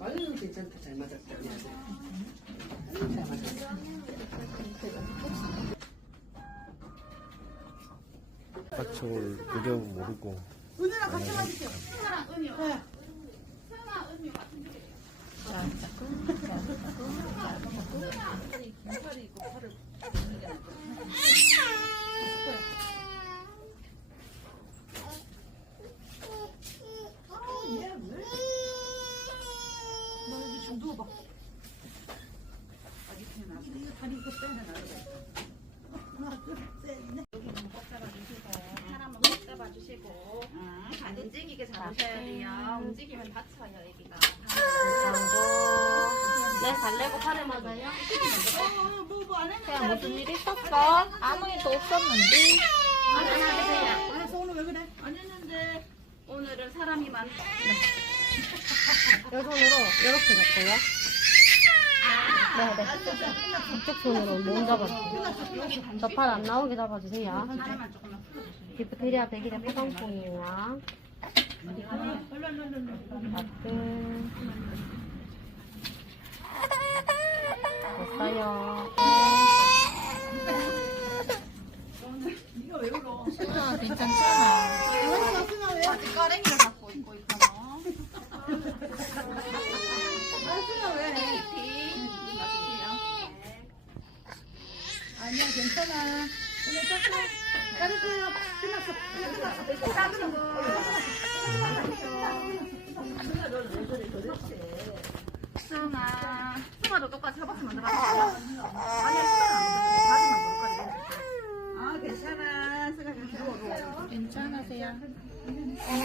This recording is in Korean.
아유 괜찮다 잘 맞았다 잘 맞았어 박초를 그정 모르고 은혜랑 같이 마실게요. 네. 너 여기 좀 누워봐. 다리 이거 빼내 하나, 둘, 셋, 넷. 사람은 꼭 잡아 주시고 안 움직이게 잡으셔야 돼요. 움직이면 다쳐요, 애기가. 네, 달래고 팔을 맞아요? 어, 뭐, 뭐안 했는데. 그냥 무슨 일 있었어? 아무 일도 없었는데. 알았어, 오늘 왜 그래? 안 했는데 오늘은 사람이 많다. 이 손으로 이렇게 잡고요. 네, 네. 이쪽 손으로 몸 잡아주세요. 저팔 안 나오게 잡아주세요. 기프테리아 백일의 포장품이에요. 맞든. 됐어요. 아, 괜찮잖아. 아직 까랭이를 갖고 있고 있잖아. 아, 승아 왜? 핑 맞을게요. 아니야, 괜찮아. 그냥 쳤어. 잘했어요. 끝났어. 끝났어. 승아, 승아도 똑같이 허벅지 만들어. 아니야, 승아는 안 만들어. 다리만 아, 괜찮아. 누워, 누워. 괜찮으세요? 어?